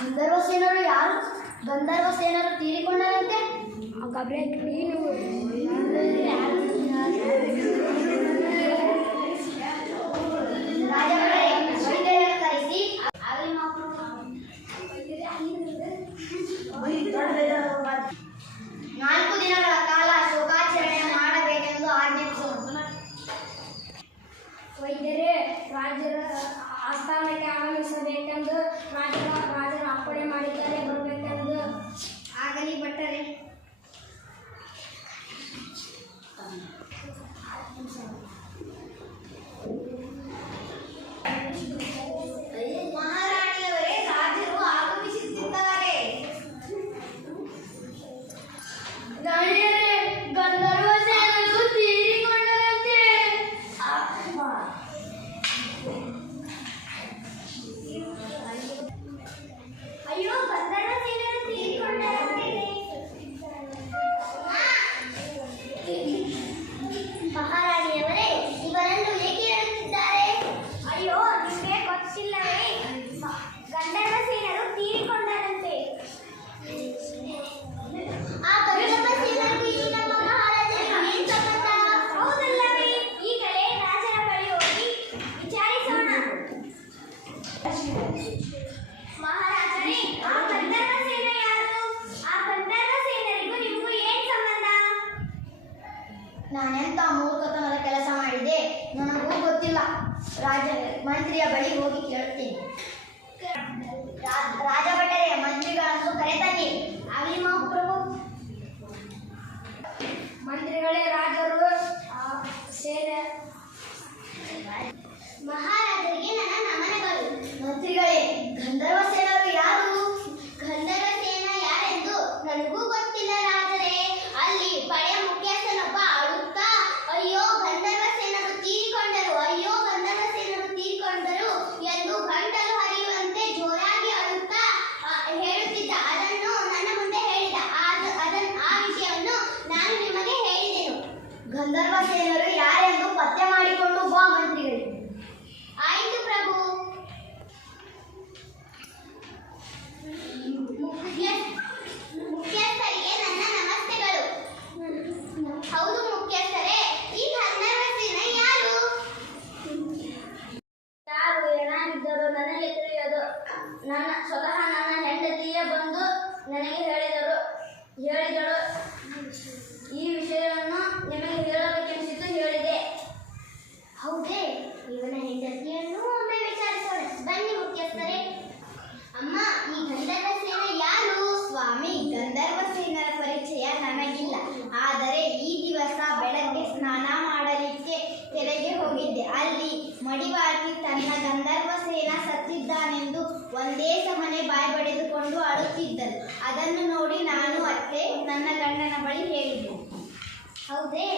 ಗಂಧರ್ವಸೇನರು ಯಾರು? ಗಂಧರ್ವಸೇನರು ತೀರಿಕೊಂಡರಂತೆ. ವೈದ್ಯರನ್ನು ಕರೆಸಿ 4 ದಿನಗಳ ಕಾಲ ಶೋಕಾಚರಣೆ ಮಾಡಬೇಕೆಂದು ಆಜ್ಞಾಪಿಸಿದರು. ವೈದ್ಯರೇ, ರಾಜರ ಆಸ್ಥಾನಕ್ಕೆ ಆಗಮಿಸಬೇಕೆಂದು ರಾಜರ ಅಪ್ಪಣೆ ಮಾಡಿದ್ದಾರೆ, ಬರಬೇಕೆಂದು. ಆಗಲಿ ಭಟ್ಟರೇ. ಮಹಾರಾಣಿಯವರೇ, ರಾಜರು ಆಗಮಿಸುತ್ತಿದ್ದಾರೆ. ರಾಣಿಯರೇ, ಗಂಧರ್ವಸೇನರು ತೀರಿಕೊಂಡರಂತೆ. ಅಯ್ಯೋ, ಗಂಧರ್ವಸೇನರು ತೀರಿಕೊಂಡರಂತೆ. ಮಹಾರಾಣಿಯವರೇ, ಇವರನ್ನು ಏಕೆ ಹೇಳುತ್ತಿದ್ದಾರೆ? ಅಯ್ಯೋ, ನಿಮಗೆ ಗೊತ್ತಿಲ್ಲವೇ? ಗಂಧರ್ವಸೇನರು ತೀರಿಕೊಂಡರಂತೆ. ಆ ಗಂಧರ್ವಸೇನರಿಗೂ ಈ ನಮ್ಮ ಮಹಾರಾಜರಿಗೂ ಏನು ಸಂಬಂಧ? ಹೌದಲ್ಲವೇ? ಈಗಲೇ ರಾಜರ ಬಳಿ ಹೋಗಿ ವಿಚಾರಿಸೋಣ. ಮಹಾರಾಜರೇ, ಆ ಗಂಧರ್ವಸೇನ ಯಾರು? ಆ ಗಂಧರ್ವಸೇನರಿಗೂ ನಿಮಗೂ ಏನು ಸಂಬಂಧ? ನಾನೆಂತ ಮೂರ್ಖತನದ ಕೆಲಸ ಮಾಡಿದೆ, ನನಗೂ ಗೊತ್ತಿಲ್ಲ. ಮಂತ್ರಿಯ ಬಳಿ ಹೋಗಿ ಕೇಳುತ್ತೇನೆ. ರಾಜಭಟರೇ, ಮಂತ್ರಿಗಳನ್ನು ಕರೆತನ್ನಿ. ಆಗಲಿ ಮಹಾಪ್ರಭು. ಮಂತ್ರಿಗಳೇ, ರಾಜರು ಸೇನೆ. ಮಹಾರಾಜರಿಗೆ ನನ್ನ ನಮನಗಳು. ಮಂತ್ರಿಗಳೇ, ಗಂಧರ್ವಸೇನರು ಯಾರು? ಗಂಧರ್ವಸೇನ ಯಾರೆಂದು ನನಗೂ ಗೊತ್ತಿಲ್ಲ ರಾಜರೇ. ಅಲ್ಲಿ ಪಡೆಯ ಮುಖ್ಯಸ್ಥನೊಬ್ಬ ಅಳುತ್ತಾ, ಅಯ್ಯೋ ಗಂಧರ್ವಸೇನರು ತೀರಿಕೊಂಡರು, ಅಯ್ಯೋ ಗಂಧರ್ವಸೇನರು ತೀರಿಕೊಂಡರು ಎಂದು ಗಂಟಲು ಹರಿಯುವಂತೆ ಜೋರಾಗಿ ಅಳುತ್ತಾ ಹೇಳುತ್ತಿದ್ದ. ಅದನ್ನು ನನ್ನ ಮುಂದೆ ಹೇಳಿದ. ಆ ವಿಷಯವನ್ನು ನಾನು ನಿಮಗೆ ಹೇಳಿದೆನು. ಗಂಧರ್ವಸೇನರು ಯಾರೆಂದು ಪತ್ತೆ ಮಾಡಿಕೊಂಡು ಬಾ ಮಂತ್ರಿಗಳೇ. ಆಯಿತು ಪ್ರಭು. ಮುಖ್ಯಸ್ಥರಿಗೆ ನನ್ನ ನಮಸ್ತೆಗಳು. ಹೌದು ಮುಖ್ಯಸ್ಥರೇ, ಈ ಗಂಧರ್ವಸೇನ ಯಾರು? ಯಾರು ಏನಾಗಿದ್ದರು ನನಗೆ ತಿಳಿಯದು. ಸ್ವತಃ ನನ್ನ ಹೆಂಡತಿಯೇ ಬಂದು ನನಗೆ ಹೇಳಿದಳು. ಈ ವಿಷಯವನ್ನು ನಿಮಗೆ ಹೇಳಬೇಕೆನಿಸಿತು, ಹೇಳಿದೆ. ಹೌದೇ? ಇವನ ಹೆಂಡತಿಯನ್ನು ಒಮ್ಮೆ ವಿಚಾರಿಸೋಣ. ಬನ್ನಿ ಮುಖ್ಯಸ್ಥರೇ. ಅಮ್ಮ, ಈ ಗಂಧರ್ವಸೇನ ಯಾರು? ಸ್ವಾಮಿ, ಗಂಧರ್ವಸೇನರ ಪರಿಚಯ ನನಗಿಲ್ಲ. ಆದರೆ ಈ ದಿವಸ ಬೆಳಗ್ಗೆ ಸ್ನಾನ ಮಾಡಲಿಕ್ಕೆ ಕೆರೆಗೆ ಹೋಗಿದ್ದೆ. ಅಲ್ಲಿ ಮಡಿವಾಳ್ ತನ್ನ ಗಂಧರ್ವಸೇನ ಸತ್ತಿದ್ದಾನೆಂದು ಒಂದೇ ಸಮನೆ ಬಾಯಿ ಬಡಿದುಕೊಂಡು ಅಳುತ್ತಿದ್ದರು. ಅದನ್ನು ನೋಡಿ ನಾನು ಅತ್ತೆ ನನ್ನ ಗಂಡನ ಬಳಿ ಹೇಳಿದ್ದೆ. ಹೌದೇ?